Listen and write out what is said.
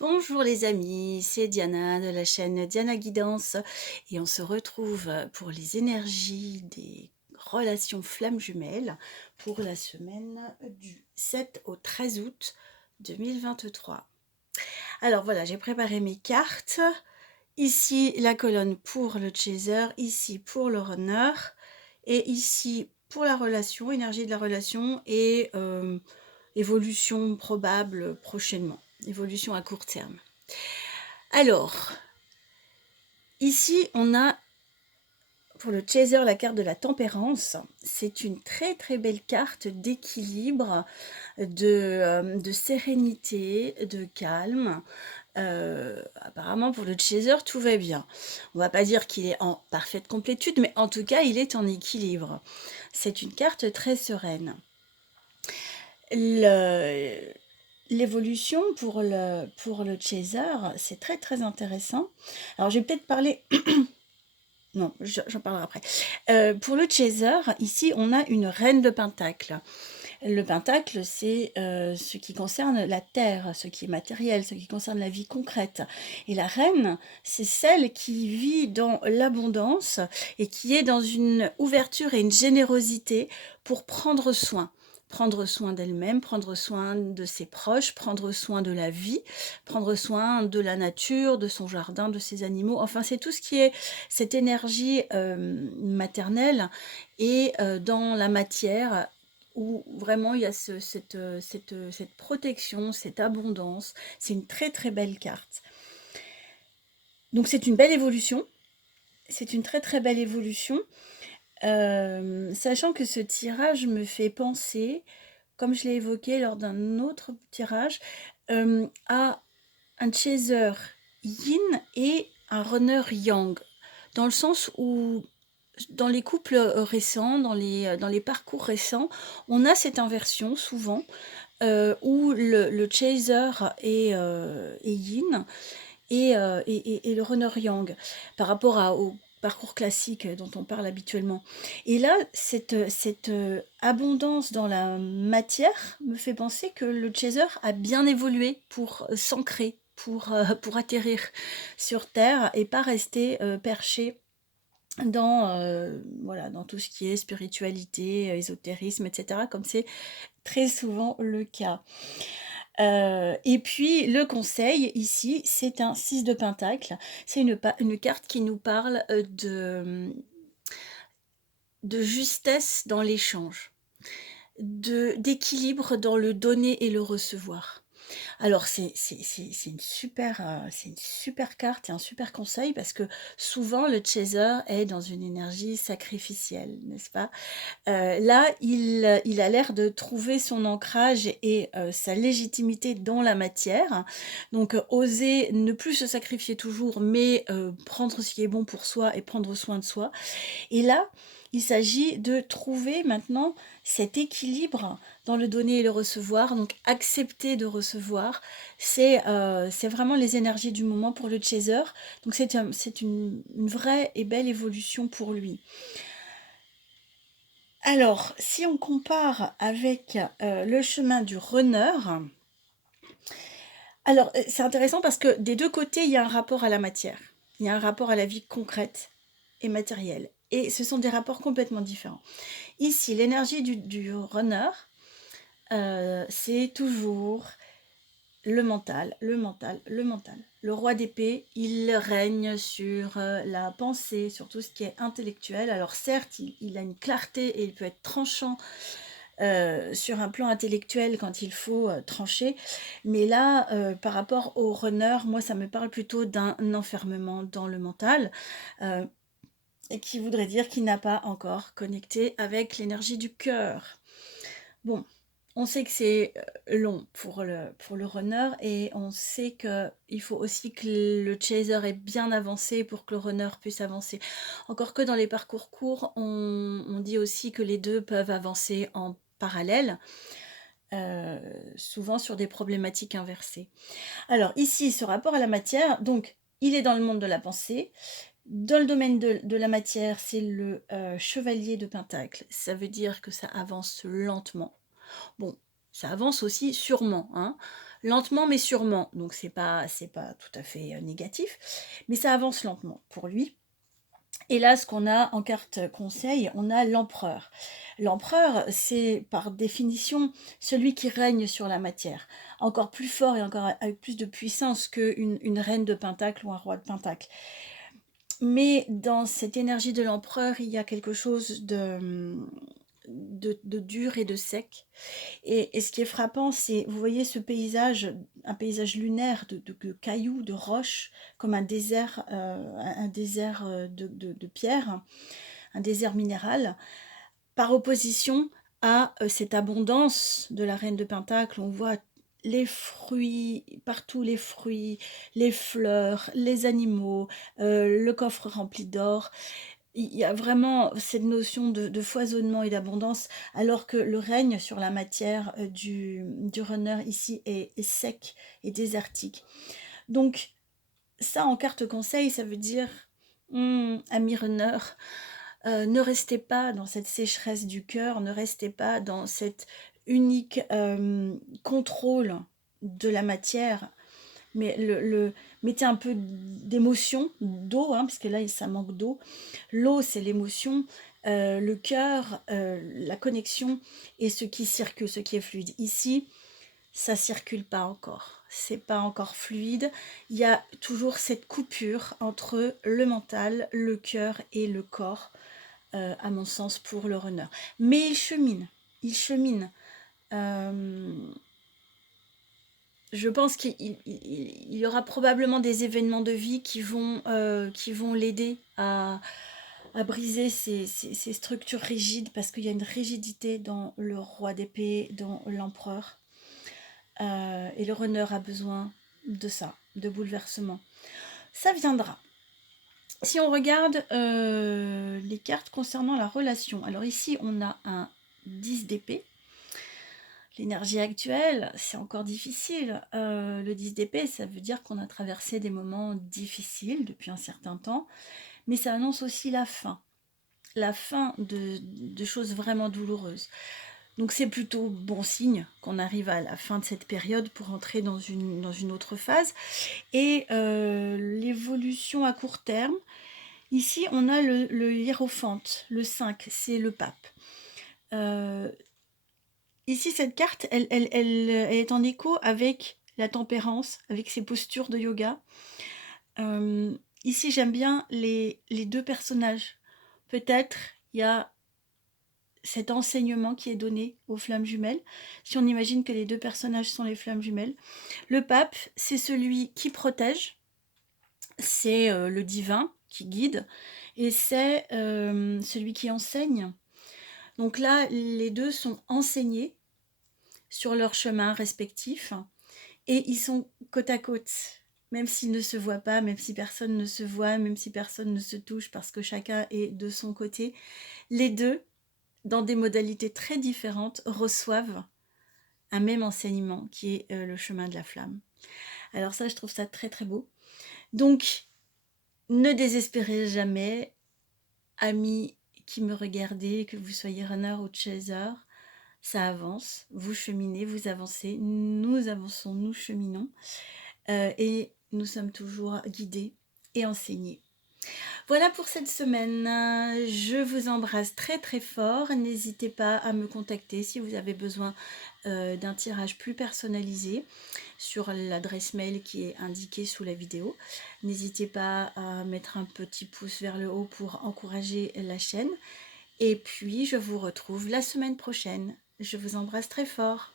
Bonjour les amis, c'est Diana de la chaîne Diana Guidance et on se retrouve pour les énergies des relations flammes jumelles pour la semaine du 7 au 13 août 2023. Alors voilà, j'ai préparé mes cartes. Ici la colonne pour le chaser, ici pour le runner et ici pour la relation, énergie de la relation et évolution probable prochainement, évolution à court terme. Alors, ici, on a pour le chaser la carte de la tempérance. C'est une très très belle carte d'équilibre, de sérénité, de calme. Apparemment, pour le chaser, tout va bien. On va pas dire qu'il est en parfaite complétude, mais en tout cas, il est en équilibre. C'est une carte très sereine. L'évolution pour le chaser, c'est très très intéressant. Alors, je vais peut-être parler. Non, j'en parlerai après. Pour le chaser, ici, on a une reine de pentacle. Le pentacle, c'est ce qui concerne la terre, ce qui est matériel, ce qui concerne la vie concrète. Et la reine, c'est celle qui vit dans l'abondance et qui est dans une ouverture et une générosité pour prendre soin d'elle-même, prendre soin de ses proches, prendre soin de la vie, prendre soin de la nature, de son jardin, de ses animaux. Enfin, c'est tout ce qui est cette énergie maternelle et dans la matière où vraiment il y a cette protection, cette abondance. C'est une très très belle carte. Donc c'est une belle évolution. C'est une très très belle évolution. Sachant que ce tirage me fait penser, comme je l'ai évoqué lors d'un autre tirage, à un chaser yin et un runner yang. Dans le sens où dans les couples récents, dans les parcours récents, on a cette inversion souvent où le chaser est yin et le runner yang par rapport au parcours classique dont on parle habituellement. Et là, cette abondance dans la matière me fait penser que le chaser a bien évolué pour s'ancrer, pour atterrir sur Terre et pas rester perché voilà, dans tout ce qui est spiritualité, ésotérisme, etc., comme c'est très souvent le cas. Et puis le conseil ici, c'est un 6 de pentacle. C'est une carte qui nous parle de justesse dans l'échange, d'équilibre dans le donner et le recevoir. Alors c'est une super carte et un super conseil parce que souvent le chaser est dans une énergie sacrificielle, n'est-ce pas? Là, il a l'air de trouver son ancrage et sa légitimité dans la matière. Donc oser ne plus se sacrifier toujours, mais prendre ce qui est bon pour soi et prendre soin de soi. Et là, il s'agit de trouver maintenant cet équilibre dans le donner et le recevoir, donc accepter de recevoir, c'est vraiment les énergies du moment pour le chaser, donc c'est une vraie et belle évolution pour lui. Alors, si on compare avec le chemin du runner, alors c'est intéressant parce que des deux côtés, il y a un rapport à la matière, il y a un rapport à la vie concrète et matérielle, et ce sont des rapports complètement différents. Ici, l'énergie du runner, c'est toujours le mental, le mental, le mental. Le roi d'épée, il règne sur la pensée, sur tout ce qui est intellectuel. Alors certes, il a une clarté et il peut être tranchant sur un plan intellectuel quand il faut trancher. Mais là, par rapport au runner, moi, ça me parle plutôt d'un enfermement dans le mental. Et qui voudrait dire qu'il n'a pas encore connecté avec l'énergie du cœur. Bon, on sait que c'est long pour le runner et on sait qu'il faut aussi que le chaser est bien avancé pour que le runner puisse avancer. Encore que dans les parcours courts, on dit aussi que les deux peuvent avancer en parallèle, souvent sur des problématiques inversées. Alors ici, ce rapport à la matière, donc il est dans le monde de la pensée. Dans le domaine de la matière, c'est le chevalier de pentacle. Ça veut dire que ça avance lentement. Bon, ça avance aussi sûrement, hein. lentement mais sûrement. Donc c'est pas tout à fait négatif, mais ça avance lentement pour lui. Et là, ce qu'on a en carte conseil, on a l'empereur. L'empereur, c'est par définition celui qui règne sur la matière, encore plus fort et encore avec plus de puissance qu'une reine de pentacle ou un roi de pentacle. Mais dans cette énergie de l'empereur, il y a quelque chose de dur et de sec. Et ce qui est frappant, c'est, vous voyez ce paysage, un paysage lunaire de cailloux, de roches, comme un désert de pierre, un désert minéral, par opposition à cette abondance de la reine de Pentacle. On voit les fruits, partout les fruits, les fleurs, les animaux, le coffre rempli d'or. Il y a vraiment cette notion de foisonnement et d'abondance, alors que le règne sur la matière du runner ici est sec et désertique. Donc ça, en carte conseil, ça veut dire, ami runner, ne restez pas dans cette sécheresse du cœur, ne restez pas dans cet unique contrôle de la matière, mais mettez un peu d'émotion, d'eau, parce que là, ça manque d'eau. L'eau, c'est l'émotion, le cœur, la connexion et ce qui circule, ce qui est fluide. Ici, ça circule pas encore. C'est pas encore fluide. Il y a toujours cette coupure entre le mental, le cœur et le corps, à mon sens, pour le runner. Mais il chemine. Il chemine. Je pense qu'il y aura probablement des événements de vie qui vont l'aider à briser ces structures rigides, parce qu'il y a une rigidité dans le roi d'épée, dans l'empereur. Et le runner a besoin de ça, de bouleversement. Ça viendra. Si on regarde les cartes concernant la relation, alors ici on a un 10 d'épée. L'énergie actuelle, c'est encore difficile. Le 10 d'épée, ça veut dire qu'on a traversé des moments difficiles depuis un certain temps, mais ça annonce aussi la fin de choses vraiment douloureuses. Donc c'est plutôt bon signe qu'on arrive à la fin de cette période pour entrer dans une autre phase. Et l'évolution à court terme, ici on a le hiérophante, le 5, c'est le pape. Ici, cette carte, elle est en écho avec la tempérance, avec ses postures de yoga. Ici, j'aime bien les deux personnages. Peut-être il y a cet enseignement qui est donné aux flammes jumelles, si on imagine que les deux personnages sont les flammes jumelles. Le pape, c'est celui qui protège, c'est le divin qui guide, et c'est celui qui enseigne. Donc là, les deux sont enseignés sur leur chemin respectif, et ils sont côte à côte, même s'ils ne se voient pas, même si personne ne se voit, même si personne ne se touche, parce que chacun est de son côté. Les deux, dans des modalités très différentes, reçoivent un même enseignement qui est le chemin de la flamme. Alors ça, je trouve ça très très beau. Donc, ne désespérez jamais, amis qui me regardez, que vous soyez runner ou chaser, ça avance, vous cheminez, vous avancez, nous avançons, nous cheminons, et nous sommes toujours guidés et enseignés. Voilà pour cette semaine, je vous embrasse très très fort, n'hésitez pas à me contacter si vous avez besoin d'un tirage plus personnalisé sur l'adresse mail qui est indiquée sous la vidéo. N'hésitez pas à mettre un petit pouce vers le haut pour encourager la chaîne, et puis je vous retrouve la semaine prochaine. Je vous embrasse très fort.